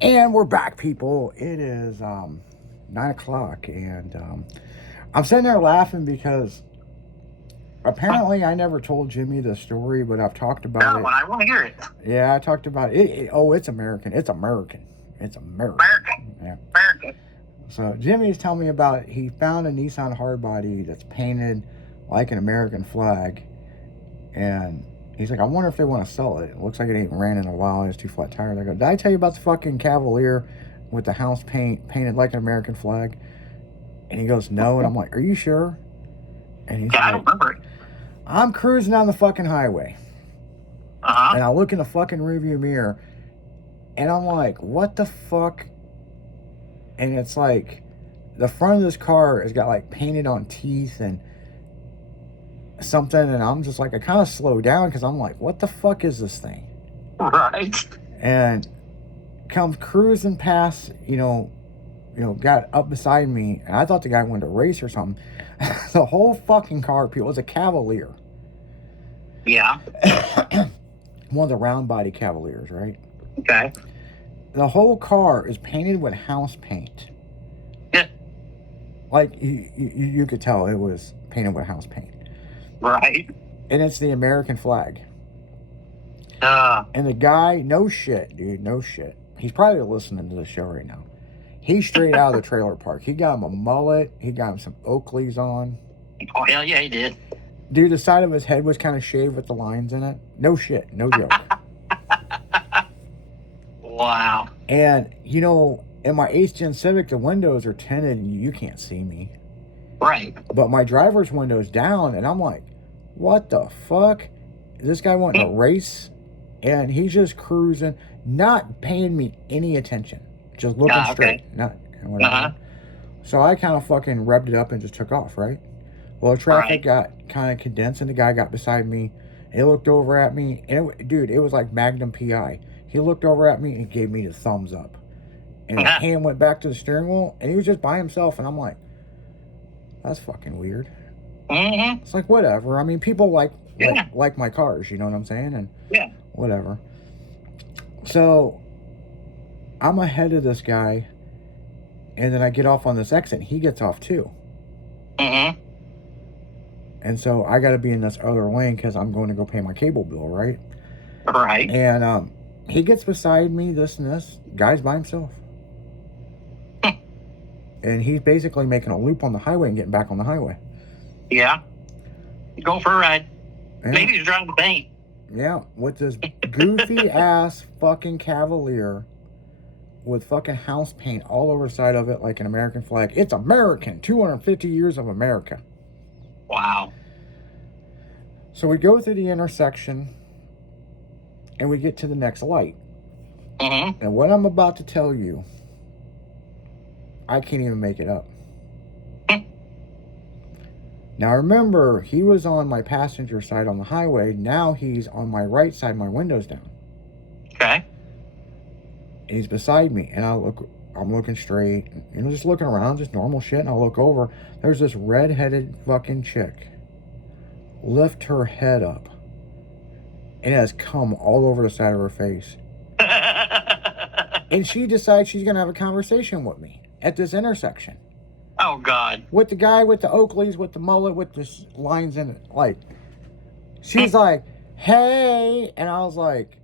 And we're back, people. It is 9 o'clock, and I'm sitting there laughing because apparently I never told Jimmy the story, but I've talked about No, it. and I want to hear it. Yeah, I talked about it. Oh, it's American. It's American. It's American. American. Yeah. American. So Jimmy's telling me about he found a Nissan hardbody that's painted like an American flag, and he's like, I wonder if they want to sell it. It looks like it ain't ran in a while. It's too flat tires. I go, did I tell you about the fucking Cavalier with the house paint painted like an American flag? And he goes, no. And I'm like, are you sure? And he's Yeah, I like, don't remember it. I'm cruising down the fucking highway. Uh-huh. And I look in the fucking rearview mirror, and I'm like, what the fuck? And it's like, the front of this car has got like painted on teeth and something. And I'm just like, I kind of slow down because I'm like, what the fuck is this thing? Right. And comes cruising past, got up beside me, and I thought the guy wanted to race or something. The whole fucking car, people, was a Cavalier. Yeah. One of the round body Cavaliers, right? Okay. The whole car is painted with house paint. Yeah. Like, you could tell it was painted with house paint. Right. And it's the American flag. Uh, And the guy, no shit, dude, no shit. He's probably listening to the show right now. He's straight out of the trailer park. He got him a mullet. He got him some Oakleys on. oh, hell yeah, he did. Dude, the side of his head was kind of shaved with the lines in it. No shit, no joke. Wow. And, in my 8th Gen Civic, the windows are tinted and you can't see me. Right. But my driver's window's down, and I'm like, what the fuck? This guy wanting to race? And he's just cruising, not paying me any attention. Just looking straight. Okay. Not whatever. Uh-huh. So I kind of fucking revved it up and just took off, right? Well, the traffic got kind of condensed, and the guy got beside me. He looked over at me, and it was like Magnum PI. He looked over at me and gave me the thumbs up. And his hand went back to the steering wheel, and he was just by himself, and I'm like, that's fucking weird. Mm-hmm. It's like, whatever. I mean, people like Yeah. my cars, you know what I'm saying? And Yeah. whatever. So I'm ahead of this guy, and then I get off on this exit. He gets off too. Mm-hmm. And so I got to be in this other lane because I'm going to go pay my cable bill, right? Right. And he gets beside me, this and this. Guy's by himself. And he's basically making a loop on the highway and getting back on the highway. Yeah. Go for a ride. Yeah. Maybe he's driving the paint. Yeah, with this goofy ass fucking Cavalier with fucking house paint all over the side of it like an American flag. It's American. 250 years of America. Wow. So we go through the intersection and we get to the next light. Mm-hmm. And what I'm about to tell you, I can't even make it up. Now remember, he was on my passenger side on the highway. Now he's on my right side, my window's down. Okay. And he's beside me, and I'm looking straight, just looking around, just normal shit, and I look over, there's this red-headed fucking chick. Lift her head up. And it has cum all over the side of her face. And she decides she's going to have a conversation with me at this intersection. Oh, God. With the guy with the Oakleys, with the mullet, with the lines in it. Like, she's like, hey. And I was like,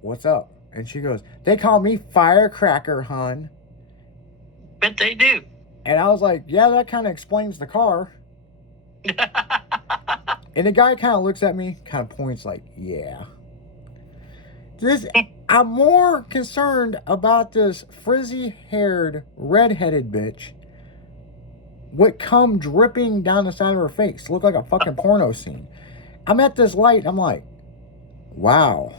what's up? And she goes, they call me Firecracker, hun. Bet they do. And I was like, yeah, that kind of explains the car. And the guy kind of looks at me, kind of points like, yeah. I'm more concerned about this frizzy-haired, red-headed bitch with cum dripping down the side of her face. Looked like a fucking porno scene. I'm at this light, and I'm like, wow.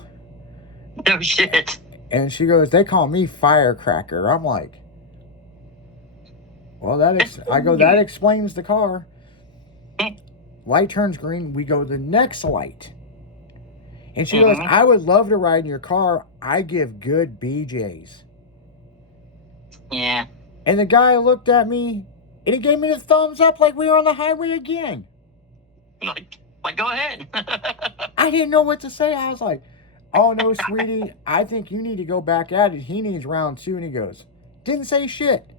No shit. And she goes, they call me Firecracker. I'm like, well, that explains the car. Light turns green. We go to the next light. And she goes, I would love to ride in your car. I give good BJs. Yeah. And the guy looked at me, and he gave me the thumbs up like we were on the highway again. Like go ahead. I didn't know what to say. I was like, oh no, sweetie, I think you need to go back at it. He needs round 2. And he goes, didn't say shit.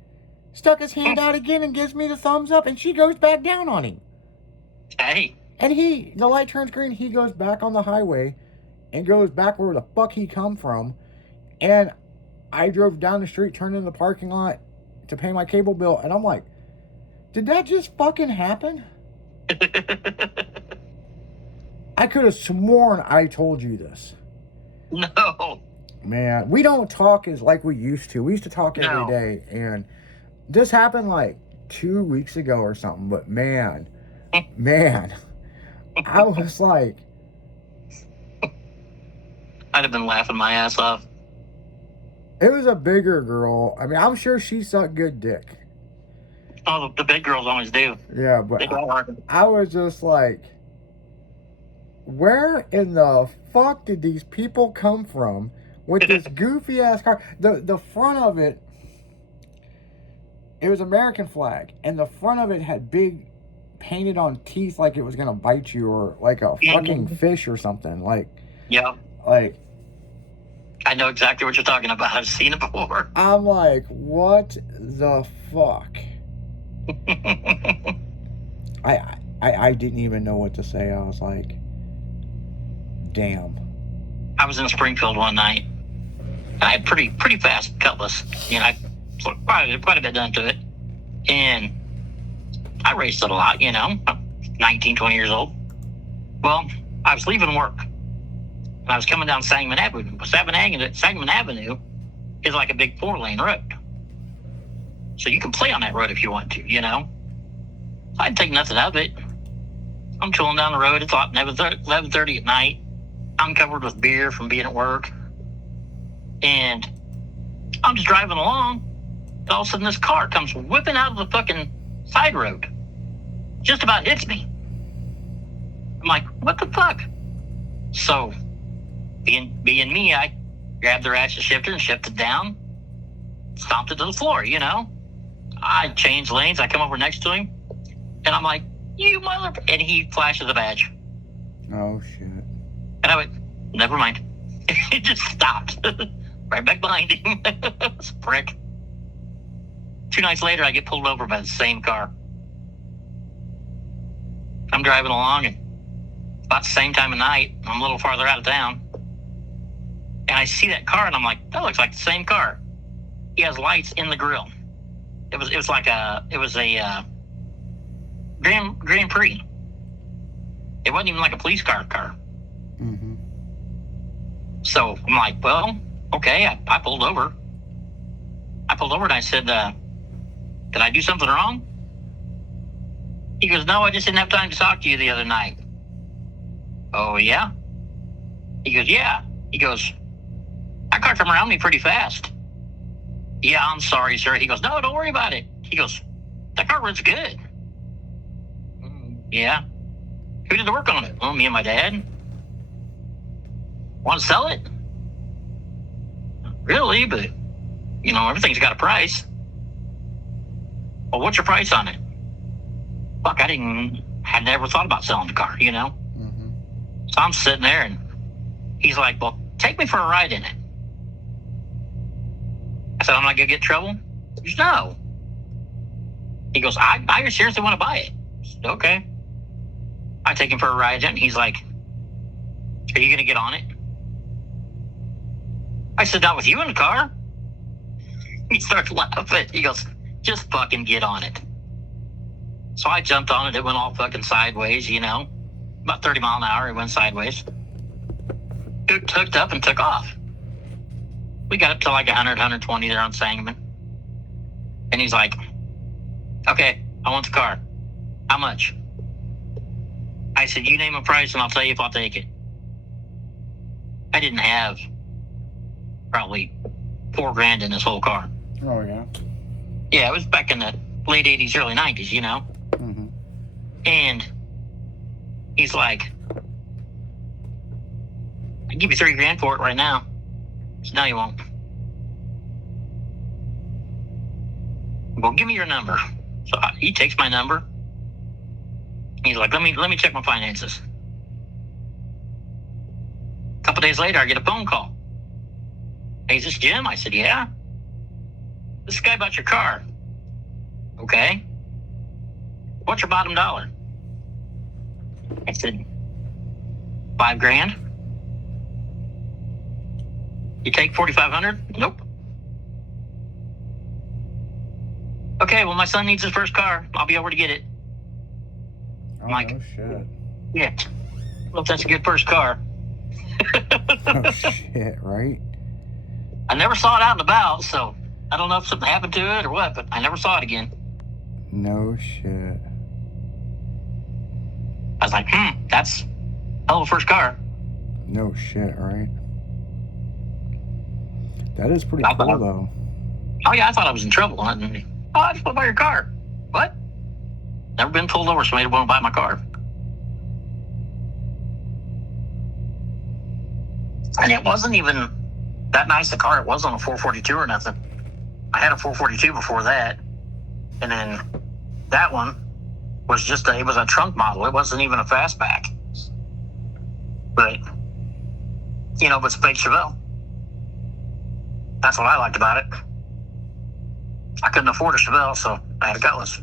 Stuck his hand out again and gives me the thumbs up, and she goes back down on him. Hey. And the light turns green, he goes back on the highway and goes back where the fuck he come from. And I drove down the street, turned in the parking lot to pay my cable bill, and I'm like, did that just fucking happen? I could have sworn I told you this. No. Man, we don't talk as like we used to. We used to talk every No. day, and this happened like 2 weeks ago or something. But man, I was like, I'd have been laughing my ass off. it was a bigger girl. I mean, I'm sure she sucked good dick. Oh, the big girls always do. Yeah, but They all are. I was just like, where in the fuck did these people come from with this goofy ass car? The front of it, it was American flag, and the front of it had big painted on teeth like it was gonna bite you, or like a fucking fish or something. Yeah. Like I know exactly what you're talking about. I've seen it before. I'm like, what the fuck? I didn't even know what to say. I was like, damn. I was in Springfield one night. I had pretty fast Cutlass. You know, I put quite a bit done to it. And I raced it a lot, you know. I'm 19, 20 years old. Well, I was leaving work. And I was coming down Sangamon Avenue. Sangamon Avenue is like a big 4-lane road. So you can play on that road if you want to, you know. I'd take nothing of it. I'm chilling down the road. It's like 11:30 at night. I'm covered with beer from being at work. And I'm just driving along. And all of a sudden, this car comes whipping out of the fucking side road. Just about hits me. I'm like, what the fuck? So, being me, I grabbed the ratchet shifter and shifted down. Stomped it to the floor, you know. I changed lanes. I come over next to him. And I'm like, you mother... And he flashes a badge. Oh, shit. And I went, never mind. It just stopped. Right back behind him. This prick. 2 nights later, I get pulled over by the same car. I'm driving along, and about the same time of night, I'm a little farther out of town. And I see that car, and I'm like, that looks like the same car. He has lights in the grill. It was a Grand Prix. It wasn't even like a police car. Mm-hmm. So I'm like, well, okay. I pulled over. And I said, did I do something wrong? He goes, no, I just didn't have time to talk to you the other night. Oh, yeah? He goes, yeah. He goes, that car come around me pretty fast. Yeah, I'm sorry, sir. He goes, no, don't worry about it. He goes, that car runs good. Yeah. Who did the work on it? Well, me and my dad. Want to sell it? Not really, but, you know, everything's got a price. Well, what's your price on it? Fuck, had never thought about selling the car, you know? Mm-hmm. So I'm sitting there, and he's like, well, take me for a ride in it. I said, I'm not going to get in trouble? He goes, no. He goes, I seriously want to buy it. I said, okay. I take him for a ride in it, and he's like, are you going to get on it? I said, not with you in the car. He starts laughing. He goes, just fucking get on it. So I jumped on it. It went all fucking sideways, you know. About 30 mile an hour, it went sideways. It hooked up and took off. We got up to like 100, 120 there on Sangamon. And he's like, okay, I want the car. How much? I said, you name a price and I'll tell you if I'll take it. I didn't have probably $4,000 in this whole car. Oh, yeah. Yeah, it was back in the late 80s, early 90s, you know? Mm-hmm. And he's like, I'll give you $3,000 for it right now. I said, no, you won't. Well, give me your number. So he takes my number. He's like, let me check my finances. A couple days later, I get a phone call. Hey, is this Jim? I said, yeah. This guy bought your car. Okay. What's your bottom dollar? I said, $5,000. You take $4,500? Nope. Okay, well, my son needs his first car. I'll be over to get it. Oh, Mike. no shit. Yeah. Well, if that's a good first car. Oh, shit, right? I never saw it out and about, so I don't know if something happened to it or what, but I never saw it again. No shit. I was like, that's a hell of a first car. No shit, right? That is pretty I cool, thought- though. Oh, yeah, I thought I was in trouble. I just want to buy your car. What? Never been pulled over, somebody won't buy my car. And it wasn't even that nice a car. It wasn't a 442 or nothing. I had a 442 before that. And then that one was it was a trunk model. It wasn't even a fastback. But, it's a big Chevelle. That's what I liked about it. I couldn't afford a Chevelle, so I had a Cutlass.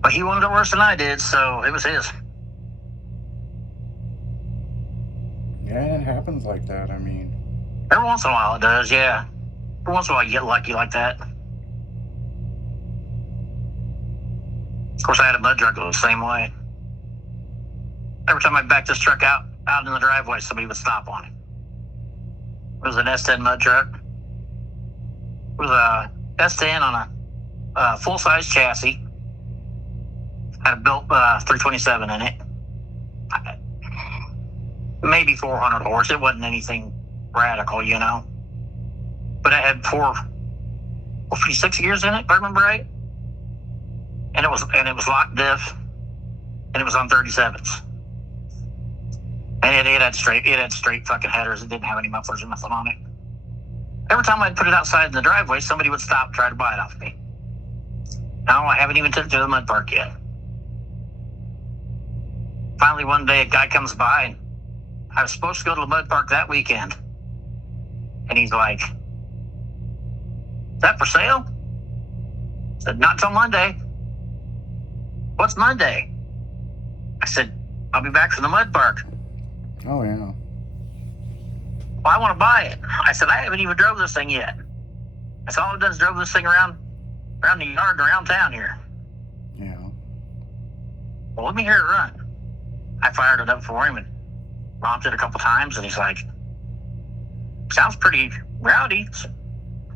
But he wanted it worse than I did, so it was his. Yeah, it happens like that. I mean, Every once in a while it does, yeah. Every once in a while you get lucky like that. Of course, I had a mud truck that was the same way. Every time I backed this truck out in the driveway, somebody would stop on it. It was an S10 mud truck. It was a S10 on a full-size chassis. Had a built 327 in it. Maybe 400 horse. It wasn't anything radical, But it had 456 gears in it, if I remember right. And it was locked diff, and it was on 37s. And it had straight fucking headers. It didn't have any mufflers or nothing on it. Every time I'd put it outside in the driveway, somebody would stop and try to buy it off of me. No, I haven't even took it to the mud park yet. Finally, one day, a guy comes by, and I was supposed to go to the mud park that weekend. And he's like, "Is that for sale?" I said, "Not till Monday." "What's Monday?" I said, "I'll be back from the mud park." oh yeah. "Well, I want to buy it." I said, "I haven't even drove this thing yet." I said, "All I've done is drove this thing around the yard and around town here." Yeah. "Well, let me hear it run." I fired it up for him and romped it a couple times, and he's like, "Sounds pretty rowdy." I said,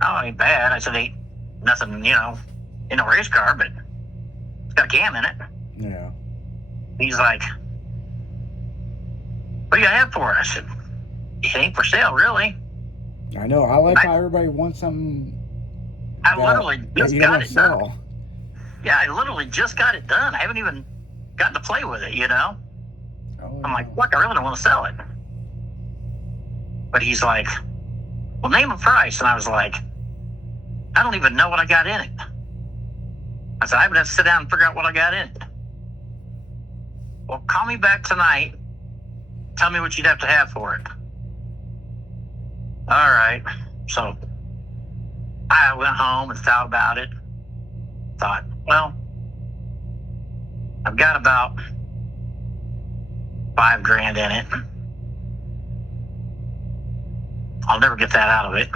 "Oh, it ain't bad." I said, "Ain't nothing, in a race car, but it's got a cam in it." Yeah. He's like, "What do you have for it?" I said, "It ain't for sale, really." I know. I like how everybody wants something. I literally that just you got don't it done. sell. Yeah, I literally just got it done. I haven't even gotten to play with it, Oh, I'm like, "Fuck, I really don't want to sell it." But he's like, "Well, name a price." And I was like, "I don't even know what I got in it." I said, "I would have to sit down and figure out what I got in it." "Well, call me back tonight. Tell me what you'd have to have for it." All right. So I went home and thought about it. Thought, well, I've got about $5,000 in it. I'll never get that out of it.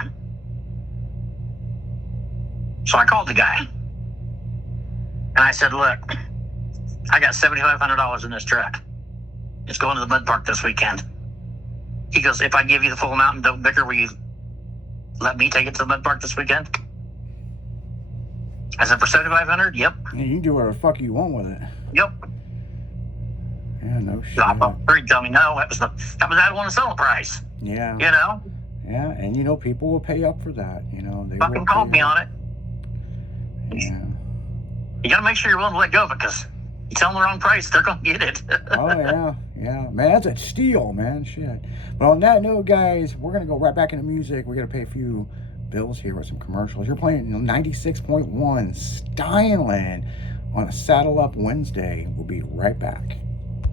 So I called the guy. And I said, "Look, I got $7,500 in this truck. It's going to the mud park this weekend." He goes, "If I give you the full amount and don't bicker, will you let me take it to the mud park this weekend?" I said, "For $7,500? Yep." Yeah, you can do whatever the fuck you want with it. Yep. Yeah, no shit. So I thought, "Pretty tell me no." That was I don't want to sell the price. Yeah. Yeah, And people will pay up for that. They fucking will called pay me up. on it. Yeah. You got to make sure you're willing to let go of it, because you tell them the wrong price, they're going to get it. Oh yeah. Man, that's a steal, man. Shit. But on that note, guys, we're gonna go right back into music. We're gonna pay a few bills here with some commercials. You're playing 96.1 Styling on a Saddle Up Wednesday. We'll be right back.